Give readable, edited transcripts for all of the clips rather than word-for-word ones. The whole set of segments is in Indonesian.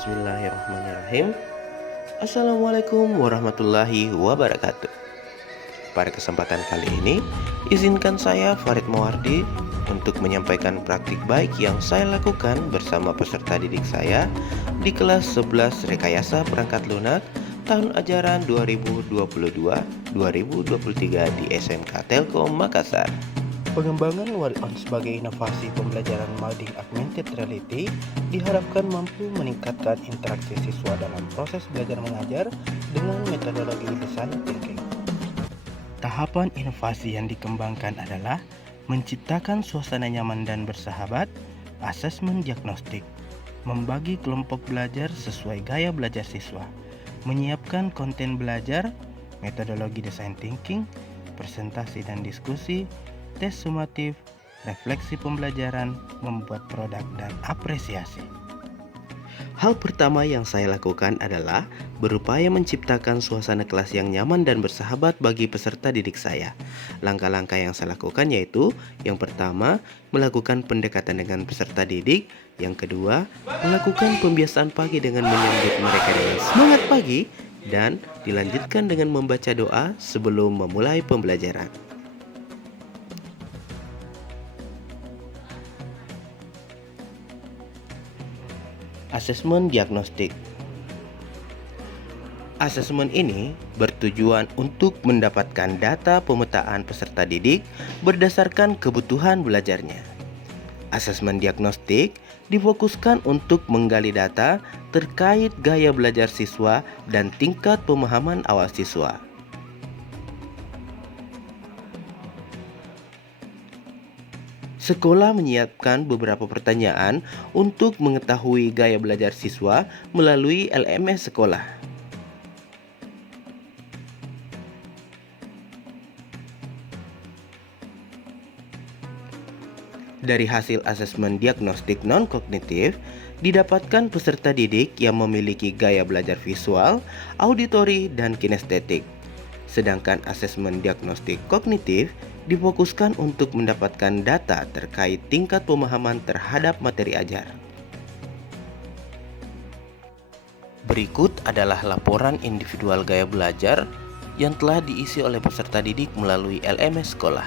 Bismillahirrahmanirrahim. Assalamualaikum warahmatullahi wabarakatuh. Pada kesempatan kali ini, izinkan saya Farid Mawardi untuk menyampaikan praktik baik yang saya lakukan bersama peserta didik saya di kelas 11 Rekayasa Perangkat Lunak tahun ajaran 2022-2023 di SMK Telkom Makassar. Pengembangan Wall-on sebagai inovasi pembelajaran Molding Augmented Reality diharapkan mampu meningkatkan interaksi siswa dalam proses belajar mengajar dengan metodologi design thinking. Tahapan inovasi yang dikembangkan adalah menciptakan suasana nyaman dan bersahabat, asesmen diagnostik, membagi kelompok belajar sesuai gaya belajar siswa, menyiapkan konten belajar, metodologi design thinking, presentasi dan diskusi, tes sumatif, refleksi pembelajaran, membuat produk, dan apresiasi. Hal pertama yang saya lakukan adalah berupaya menciptakan suasana kelas yang nyaman dan bersahabat bagi peserta didik saya. Langkah-langkah yang saya lakukan yaitu, yang pertama, melakukan pendekatan dengan peserta didik. Yang kedua, melakukan pembiasaan pagi dengan menyambut mereka dengan semangat pagi, dan dilanjutkan dengan membaca doa sebelum memulai pembelajaran. Asesmen diagnostik. Asesmen ini bertujuan untuk mendapatkan data pemetaan peserta didik berdasarkan kebutuhan belajarnya. Asesmen diagnostik difokuskan untuk menggali data terkait gaya belajar siswa dan tingkat pemahaman awal siswa. Sekolah menyiapkan beberapa pertanyaan untuk mengetahui gaya belajar siswa melalui LMS sekolah. Dari hasil asesmen diagnostik non-kognitif, didapatkan peserta didik yang memiliki gaya belajar visual, auditori, dan kinestetik. Sedangkan asesmen diagnostik kognitif difokuskan untuk mendapatkan data terkait tingkat pemahaman terhadap materi ajar. Berikut adalah laporan individual gaya belajar yang telah diisi oleh peserta didik melalui LMS sekolah.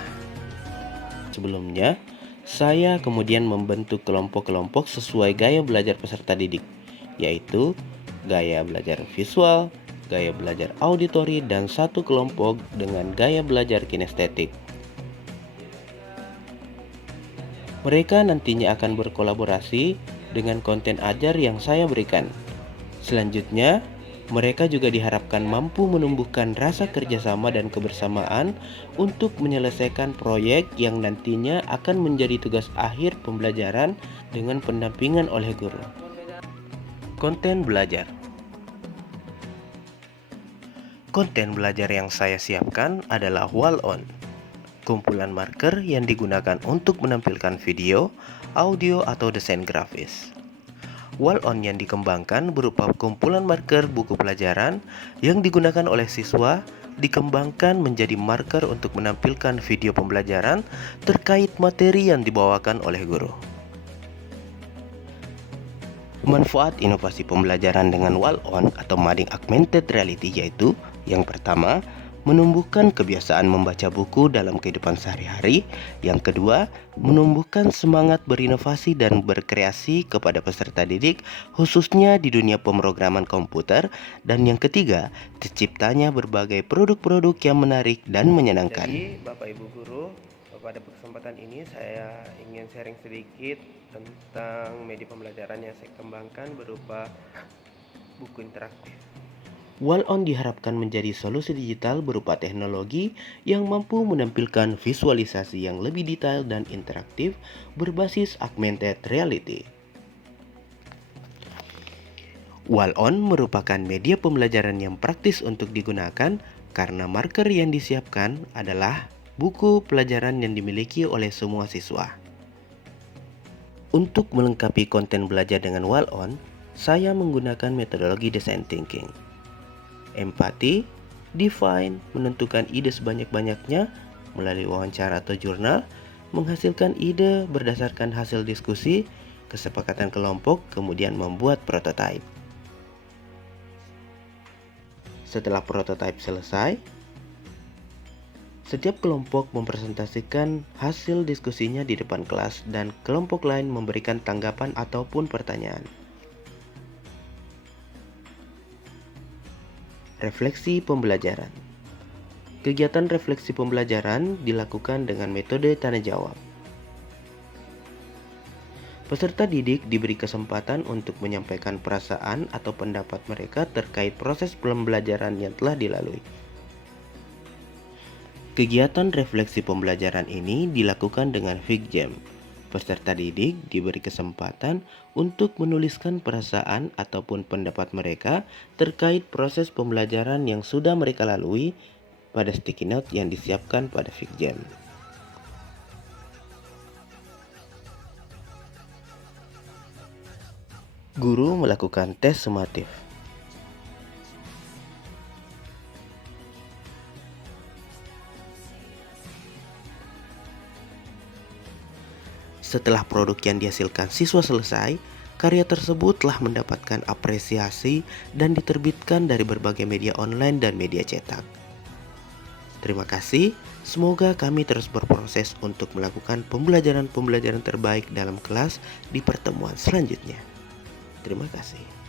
Sebelumnya, saya kemudian membentuk kelompok-kelompok sesuai gaya belajar peserta didik, yaitu gaya belajar visual, gaya belajar auditori, dan satu kelompok dengan gaya belajar kinestetik. Mereka nantinya akan berkolaborasi dengan konten ajar yang saya berikan. Selanjutnya, mereka juga diharapkan mampu menumbuhkan rasa kerjasama dan kebersamaan untuk menyelesaikan proyek yang nantinya akan menjadi tugas akhir pembelajaran dengan pendampingan oleh guru. Konten belajar. Konten belajar yang saya siapkan adalah Wall-on, kumpulan marker yang digunakan untuk menampilkan video, audio, atau desain grafis. Wall-on yang dikembangkan berupa kumpulan marker buku pelajaran yang digunakan oleh siswa, dikembangkan menjadi marker untuk menampilkan video pembelajaran terkait materi yang dibawakan oleh guru. Manfaat inovasi pembelajaran dengan Wall-on atau Molding Augmented Reality yaitu, yang pertama, menumbuhkan kebiasaan membaca buku dalam kehidupan sehari-hari. Yang kedua, menumbuhkan semangat berinovasi dan berkreasi kepada peserta didik, khususnya di dunia pemrograman komputer. Dan yang ketiga, terciptanya berbagai produk-produk yang menarik dan menyenangkan. Jadi, Bapak Ibu Guru, pada kesempatan ini saya ingin sharing sedikit tentang media pembelajaran yang saya kembangkan berupa buku interaktif. Wall-on diharapkan menjadi solusi digital berupa teknologi yang mampu menampilkan visualisasi yang lebih detail dan interaktif berbasis augmented reality. Wall-on merupakan media pembelajaran yang praktis untuk digunakan karena marker yang disiapkan adalah buku pelajaran yang dimiliki oleh semua siswa. Untuk melengkapi konten belajar dengan Wall-on, saya menggunakan metodologi design thinking. Empati, define, menentukan ide sebanyak-banyaknya melalui wawancara atau jurnal, menghasilkan ide berdasarkan hasil diskusi, kesepakatan kelompok, kemudian membuat prototipe. Setelah prototipe selesai, setiap kelompok mempresentasikan hasil diskusinya di depan kelas dan kelompok lain memberikan tanggapan ataupun pertanyaan. Refleksi pembelajaran. Kegiatan refleksi pembelajaran dilakukan dengan metode tanya jawab. Peserta didik diberi kesempatan untuk menyampaikan perasaan atau pendapat mereka terkait proses pembelajaran yang telah dilalui. Kegiatan refleksi pembelajaran ini dilakukan dengan FigJam. Peserta didik diberi kesempatan untuk menuliskan perasaan ataupun pendapat mereka terkait proses pembelajaran yang sudah mereka lalui pada sticky note yang disiapkan pada FigJam. Guru melakukan tes sumatif. Setelah produk yang dihasilkan siswa selesai, karya tersebut telah mendapatkan apresiasi dan diterbitkan dari berbagai media online dan media cetak. Terima kasih, semoga kami terus berproses untuk melakukan pembelajaran-pembelajaran terbaik dalam kelas di pertemuan selanjutnya. Terima kasih.